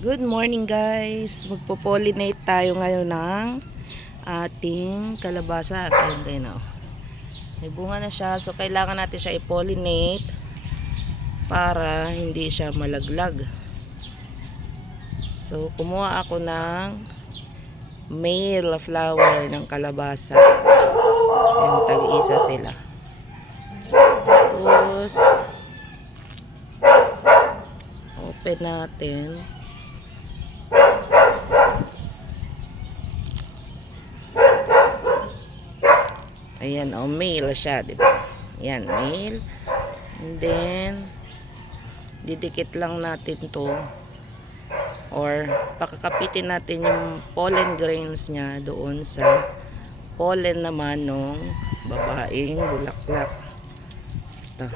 Good morning guys! Magpo-pollinate tayo ngayon ng ating kalabasa. At ayun kayo, may bunga na siya. So kailangan natin siya i-pollinate para hindi siya malaglag. So kumuha ako ng male flower ng kalabasa. Ayan, tag-isa sila. Tapos open natin. Ayan, male siya, diba? Ayan, male. And then, didikit lang natin to or pakakapitin natin yung pollen grains niya doon sa pollen naman ng babaeng bulaklak. Ito.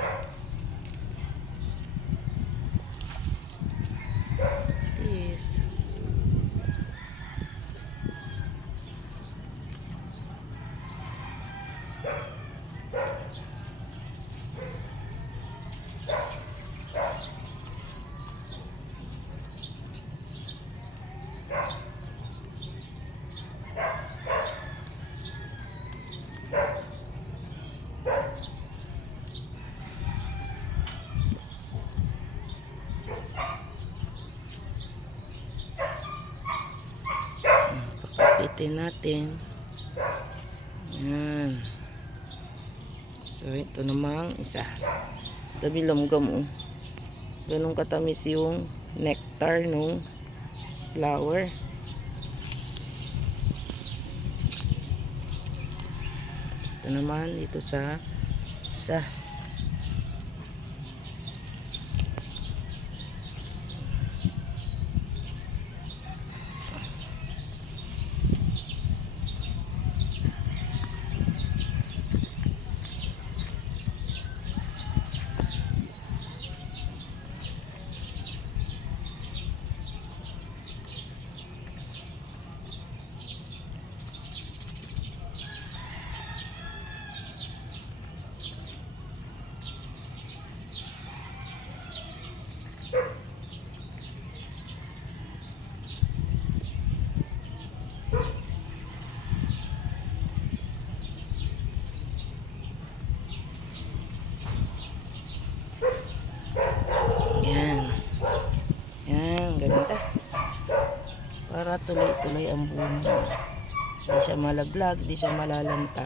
This. Pakapitin natin. Yan. So ito namang isa. Tabilom-gam. Ganun katamis yung nectar ng flower. Ito naman dito sa isa. Ganda para tuloy-tuloy ang bunga, di siya malaglag, di siya malalanta.